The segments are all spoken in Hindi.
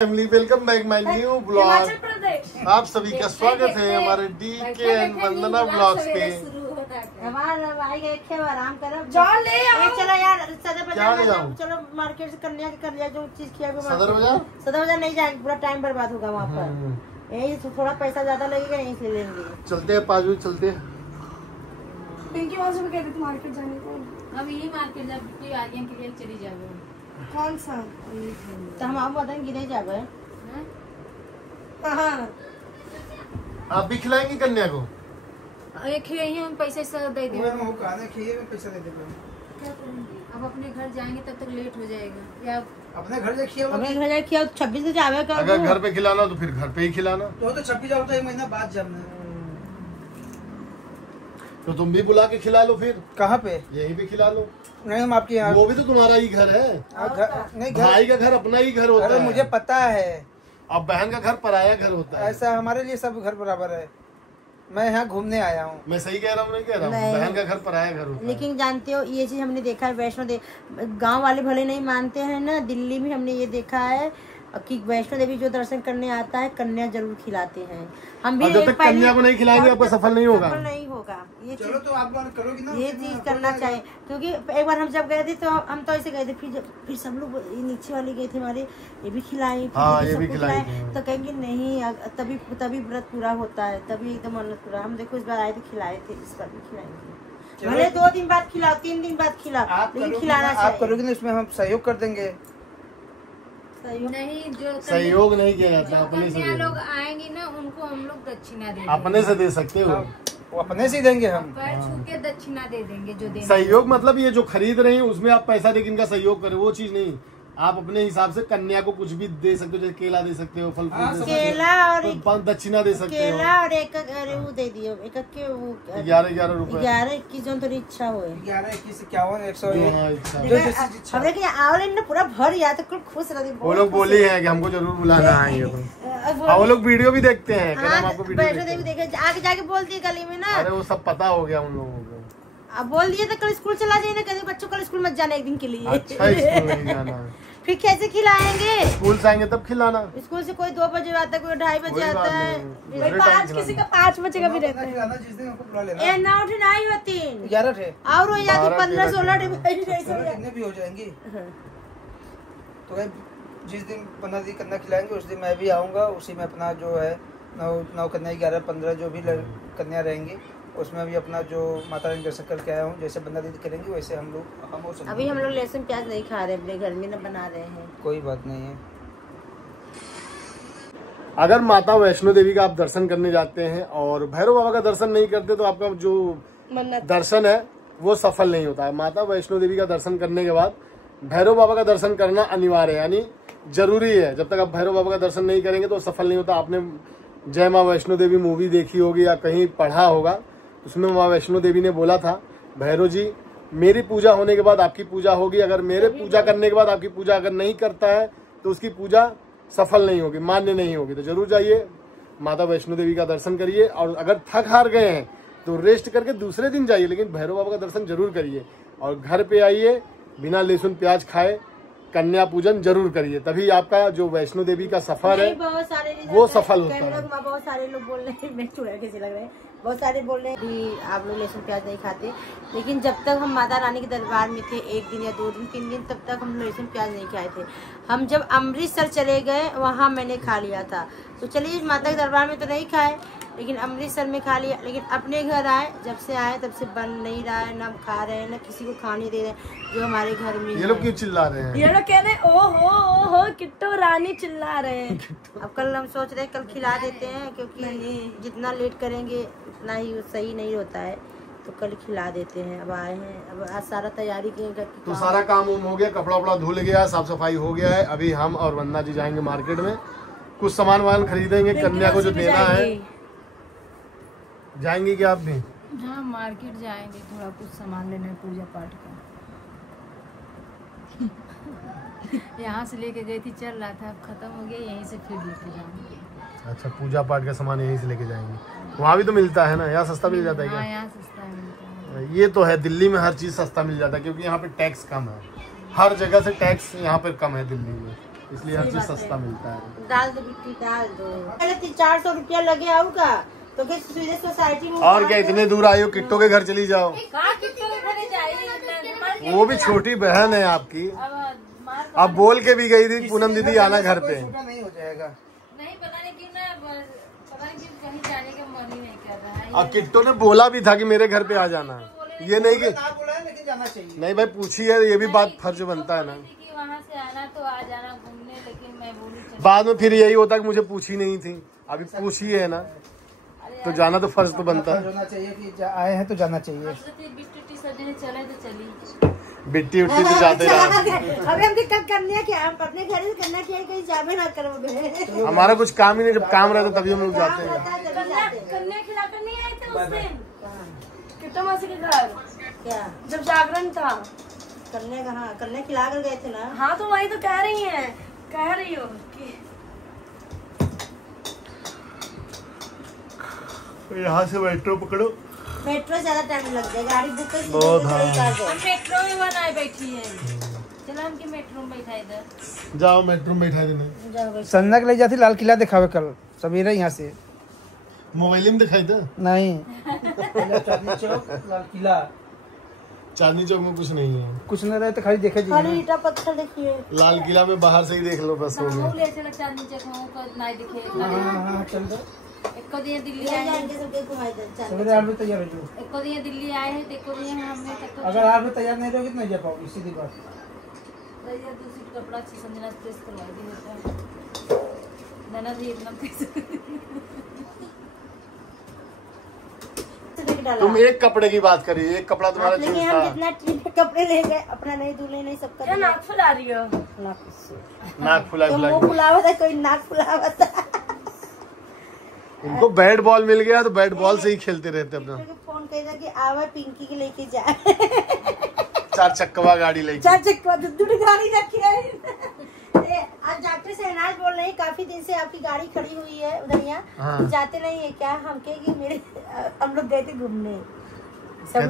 Family welcome back my new blog. आप सभी का स्वागत है हमारे डीके एंड वंदना ब्लॉग्स पे। आराम करो चलो यार सदर बाजार चलो मार्केट से कन्या जो चीज किया सदर बाजार नहीं जाएंगे, पूरा टाइम बर्बाद होगा वहाँ पर। यही थोड़ा पैसा ज्यादा लगेगा, यहीं से लेंगे। चलते हैं 5 बजे चलते हैं। पिंकी वहाँ से कह रही थी मार्केट जाने को। अब यही मार्केट जब आर्यन के लिए चली जाओगे। कौन सा? तो हम आप बताएं गिरे जावे। आप भी खिलाएंगे कन्या को? एक खिलाई हम पैसे से दे देंगे। वो खाने खिए में पैसा दे देंगे। क्या करेंगे? अब अपने घर जाएंगे तब तक लेट हो जाएगा। या अपने घर जाके अपने घर जाके खिया 26 से जावे कर। अगर घर पे खिलाना तो फिर घर पे ही खिलाना। तो 26 जाओ तो 1 महीना बाद जाना। तो तुम भी बुला के खिला लो फिर। कहाँ पे? यहीं पे खिला लो। नहीं हम आपके यहाँ। वो भी तो तुम्हारा ही घर है। नहीं भाई का घर अपना ही घर होता है। मुझे पता है। अब बहन का घर पराया घर होता है। ऐसा हमारे लिए सब घर बराबर है। मैं यहाँ घूमने आया हूँ। मैं सही कह रहा हूँ? नहीं कह रहा हूँ। बहन का घर पराया घर होता है। लेकिन जानते हो ये चीज हमने देखा है वैष्णो देवी, गांव वाले भले नहीं मानते हैं ना, दिल्ली में हमने ये देखा है कि वैष्णो देवी जो दर्शन करने आता है कन्या जरूर खिलाते हैं। हम भी जब तक कन्या को नहीं खिलाएंगे आपका सफल नहीं होगा। सफल नहीं होगा। ये चलो तो आप करोगी ना। ये चीज करना चाहिए, क्योंकि एक बार हम जब गए थे तो हम तो ऐसे गए थे, फिर सब लोग नीचे वाले गए थे हमारे, ये भी खिलाए, हाँ, ये भी खिलाए तो कहेंगे नहीं तभी व्रत पूरा होता है, तभी एकदम मन्नत पूरा। हम देखो इस बार आए थे खिलाए थे, इस बार भी खिलाएंगे। भले 2 दिन बाद खिलाओ, 3 दिन बाद खिलाओ, लेकिन खिलाना चाहिए। आप करोगे ना, इसमें हम सहयोग कर देंगे। नहीं, जो सहयोग नहीं किया जाता, अपने से लोग आएंगे ना उनको हम लोग दक्षिणा दे अपने से दे सकते हो। वो अपने से ही देंगे हम। पैर छू के दक्षिणा दे देंगे जो देना। सहयोग मतलब ये जो खरीद रहे हैं उसमें आप पैसा देकर इनका सहयोग करें, वो चीज नहीं। आप अपने हिसाब से कन्या को कुछ भी दे सकते हो, जैसे केला दे सकते हो, फल फ्रूट दे सकते हो, केला और दक्षिणा दे सकते हो। केला और एक वो दे दियो, एक के वो 11 रुपए 11-21 जो थोड़ी इच्छा होए। 11-21 51 100 हमने कि ऑनलाइन ना पूरा भर या तो कुछ खुश रही। वो लोग बोली है कि हमको जरूर बुलाना है। वो लोग वीडियो भी देखते हैं। हम आपको वैष्णो देवी देखे आगे जाके बोलती है गली में ना। अरे वो सब पता हो गया उन लोगों को। अब बोल दिए तो कल स्कूल चला जाइए ना, कहते बच्चों कल स्कूल मत जाना 1 दिन के लिए। अच्छा स्कूल नहीं जाना। फिर कैसे खिलाएंगे? स्कूल से आएंगे तब खिलाना। स्कूल से कोई 2 बजे आता है, कोई 2:30 बजे आता है, किसी का 5 बजे का भी रहता है। जिस दिन हमको बुला लेना। ए 9 थे नहीं होती 11 थे और हो जाती 15-16 कितने भी हो जाएंगी। तो भाई जिस दिन 15 दिन कन्या खिलाएंगे उस दिन मैं भी आऊँगा। उसी में अपना जो है 9 कन्या 11-15 जो भी कन्या रहेंगी उसमें भी अपना जो माता रानी दर्शन करके आया हूँ। जैसे बंदा दीदी करेंगी वैसे हम लोग अभी हम लोग लहसुन प्याज नहीं खा रहे, अपने घर में ना बना रहे हैं। कोई बात नहीं है। अगर माता वैष्णो देवी का आप दर्शन करने जाते हैं और भैरव बाबा का दर्शन नहीं करते तो आपका जो दर्शन है वो सफल नहीं होता है। माता वैष्णो देवी का दर्शन करने के बाद भैरव बाबा का दर्शन करना अनिवार्य है, यानी जरूरी है। जब तक आप भैरव बाबा का दर्शन नहीं करेंगे तो सफल नहीं होता। आपने जय माँ वैष्णो देवी मूवी देखी होगी या कहीं पढ़ा होगा, उसमें माँ वैष्णो देवी ने बोला था भैरव जी मेरी पूजा होने के बाद आपकी पूजा होगी, अगर मेरे पूजा करने के बाद आपकी पूजा अगर नहीं करता है तो उसकी पूजा सफल नहीं होगी, मान्य नहीं होगी। तो जरूर जाइए माता वैष्णो देवी का दर्शन करिए, और अगर थक हार गए हैं तो रेस्ट करके दूसरे दिन जाइए, लेकिन भैरव बाबा का दर्शन जरूर करिए। और घर पे आइए बिना लहसुन प्याज खाए कन्या पूजन जरूर करिए, तभी आपका जो वैष्णो देवी का सफर है वो सफल होता है। बहुत सारे लोग बोल रहे हैं, मैं चूड़ा कैसे लग रहे हैं, बहुत सारे बोल रहे हैं कि आप लोग लहसुन प्याज नहीं खाते, लेकिन जब तक हम माता रानी के दरबार में थे 1 दिन या 2 दिन 3 दिन तब तक हम लहसुन प्याज नहीं खाए थे। हम जब अमृतसर चले गए वहाँ मैंने खा लिया था। तो चलिए माता के दरबार में तो नहीं खाए, लेकिन अमृतसर में खा लिया। लेकिन अपने घर आए, जब से आए तब से बन नहीं रहा है, ना खा रहे हैं ना किसी को खाने दे रहे हैं जो हमारे घर में। ये लोग क्यों चिल्ला रहे हैं? ये लोग कह रहे हैं ओहो किट्टू रानी चिल्ला रहे हैं। अब कल हम सोच रहे हैं कल खिला देते हैं, क्योंकि जितना लेट करेंगे उतना ही सही नहीं होता है, तो कल खिला देते हैं। अब आए हैं, अब आज सारा तैयारी किए तो सारा काम हो गया, कपड़ा वपड़ा धुल गया, साफ सफाई हो गया है। अभी हम और वंदना जी जाएंगे मार्केट में, कुछ सामान खरीदेंगे, कन्या को जो देना है। जाएंगे क्या आप भी? हाँ मार्केट जाएंगे, थोड़ा कुछ सामान लेना है पूजा पाठ का। यहाँ से लेके गई थी, चल रहा था, अब खत्म हो गया, यहीं से फिर लेके जाएंगे। अच्छा पूजा पाठ का सामान यहीं से लेके जाएंगे। वहाँ भी तो मिलता है ना, यहाँ सस्ता मिल जाता है क्या? यहाँ सस्ता मिलता है। ये तो है, दिल्ली में हर चीज सस्ता मिल जाता है क्योंकि यहाँ पे टैक्स कम है। हर जगह से टैक्स यहाँ पर कम है दिल्ली में। इसलिए हर चीज सस्ता मिलता है। डाल दो बिट्टी, डाल दो। पहले 400 रुपया लगे आऊगा तो फिर सोसाइटी में। और क्या इतने दूर आई हो, किट्टो के घर चली जाओ। वो भी छोटी बहन है आपकी। अब बोल के भी गई थी पूनम दीदी आना घर पे। नहीं हो जाएगा। नहीं पता नहीं क्यों ना, पता नहीं क्यों कहीं जाने का मन ही नहीं कर रहा है। और किट्टो ने बोला भी था कि मेरे घर पे आ जाना, ये नहीं कि ना बोला है लेकिन जाना चाहिए। नहीं भाई पूछी है, ये भी बात फर्ज बनता है ना। वहाँ से आना तो आ जाना घूमने, लेकिन मैं बोली बाद में फिर यही होता कि मुझे पूछी नहीं थी, अभी पूछी है ना तो जाना तो फर्ज तो बनता है। होना चाहिए कि आए हैं तो जाना चाहिए। चले तो चली बिट्टी उट्टी तो जाते रहा। अभी हम कब करने क्या, हम अपने घर से करना क्या, कहीं जावे ना करो। हमारा कुछ काम ही नहीं, जब काम रहता तभी हम लोग जाते हैं। कन्या खिलाकर नहीं आए थे उस दिन किट्टो मासी के घर, क्या जब जागरण था। कन्या कहाँ, कन्या खिला कर गए थे ना। हाँ तो वही तो कह रही है, कह रही हो कि यहाँ से मेट्रो पकड़ो। मेट्रो ज्यादा टाइम लग जाएगा, गाड़ी बुक कर बहुत। हम मेट्रो में बनाए बैठी है। चलो हम की मेट्रो में बैठा इधर। जाओ मेट्रो में बैठा देना। संजना के ले जाती लाल किला दिखावे कल सवेरे यहाँ से। मोबाइल में दिखाई था नहीं चांदनी चौक लाल किला। चांदनी चौक में कुछ नहीं है, कुछ न रहे तो खाली देखे खाली ईटा पत्थर देखिए। लाल किला में बाहर से ही देख लो बस हो गया। ले चलो चांदनी चौक में को नहीं दिखे। हाँ चल दो। एको दिन दिल्ली आए हैं, सवेरे आप भी तैयार हो जाओ। एको दिन दिल्ली आए हैं, देखो दिन हमने तक अगर आप भी तैयार नहीं रहोगे तो नहीं जा पाओगे, सीधी बात। भैया दूसरी कपड़ा अच्छी संजना प्रेस करवा दी होता है। नना भी इतना पैसा तुम एक कपड़े की बात करिए, एक कपड़ा तुम्हारा लेकिन चूज हम था। जितना ट्रिप में कपड़े ले गए, अपना नहीं दूल्हे नहीं सबका। क्या नाक फुला रही हो? नाक फुला तो फुला मुंह फुलावा था, कोई नाक फुलावा था। इनको बैट बॉल मिल गया तो बैट बॉल से ही खेलते रहते अपना। फोन करेगा कि आवा पिंकी के लेके जाए। 4 चक्कवा गाड़ी लेके। 4 चक्कवा दूध गाड़ी रखी है। आज डॉक्टर शहनाज बोल रहे हैं काफी दिन से आपकी गाड़ी खड़ी हुई है उधर यहाँ। हाँ। जाते नहीं है क्या? हम कहे कि मेरे हम लोग गए थे घूमने, सब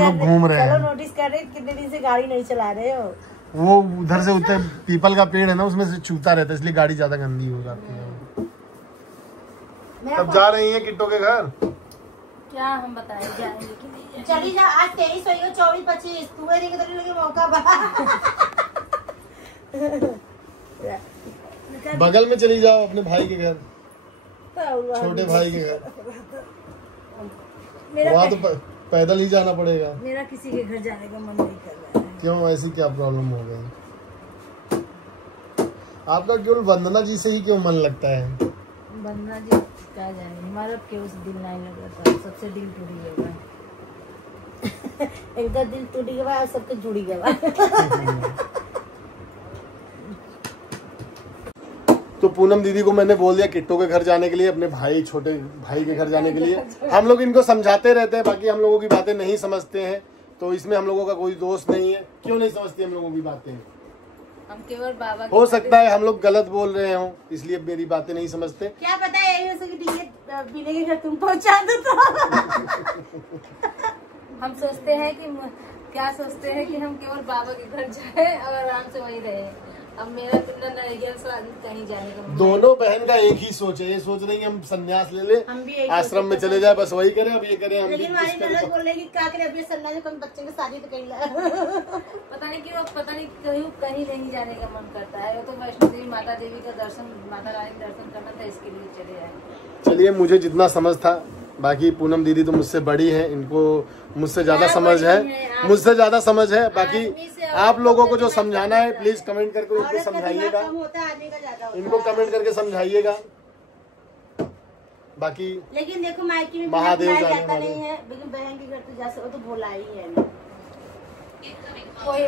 लोग घूम रहे हैं, नोटिस कर रहे कितने दिन से गाड़ी नहीं चला रहे हो। वो उधर से उधर पीपल का पेड़ है ना, उसमें से चूता रहता है, इसलिए गाड़ी ज्यादा गंदी हो जाती है। तब जा रही है किट्टो के घर। क्या हम बताएं जाएंगे कि नहीं? चली जा, आज 23 हो, 24 25 पूरे दिन के लगे मौका बगल में चली जाओ अपने भाई के घर, छोटे भाई के घर। वहाँ तो पैदल ही जाना पड़ेगा। मेरा किसी के घर जाने का मन नहीं कर रहा है। क्यों, ऐसी क्या प्रॉब्लम हो गई? आपका केवल वंदना जी से ही क्यों मन लगता है? वंदना जी क्या जाए, हमारा क्यों दिल नहीं लग रहा था, सबसे दिल टूट गया। एक तो दिल टूट गया और सबके जुड़ी गया। तो पूनम दीदी को मैंने बोल दिया किट्टो के घर जाने के लिए, अपने भाई छोटे भाई के घर जाने के लिए। हम लोग इनको समझाते रहते हैं, बाकी हम लोगों की बातें नहीं समझते हैं, तो इसमें हम लोगों का कोई दोष नहीं है। क्यों नहीं समझते हम लोगों की बातें? हम केवल बाबा हो सकता है हम लोग गलत बोल रहे हो, इसलिए मेरी बातें नहीं समझते। क्या पता है यही हो सके पीने के घर तुम पहुंचा दो तो। हम सोचते हैं कि क्या सोचते हैं कि हम केवल बाबा के घर जाए और आराम से वहीं रहे। अब मेरा कितना कहीं जाने का। दोनों बहन का एक ही सोच है, ये सोच रही है हम संन्यास ले ले, आश्रम में चले जाए, बस वही करें। अब ये करें हम। लेकिन हमारी ननद बोल रही कि क्या करें, अपने संन्यास कम बच्चे की शादी तो कहीं पता नहीं क्यों, पता नहीं कहीं नहीं जाने का मन करता है। वो तो वैष्णो देवी माता देवी का दर्शन, माता रानी दर्शन करना था, इसके लिए चले आए। चलिए, मुझे जितना समझ था, बाकी पूनम दीदी तो मुझसे बड़ी है, इनको मुझसे ज्यादा समझ है, मुझसे ज्यादा समझ है। बाकी आप लोगों को जो समझाना है प्लीज कमेंट करके इनको समझाइएगा, इनको कमेंट करके समझाइएगा। बाकी लेकिन देखो मायके में महादेव जाता नहीं है, लेकिन बहन के घर तो जा सकते, वो तो भोला ही है ना। कोई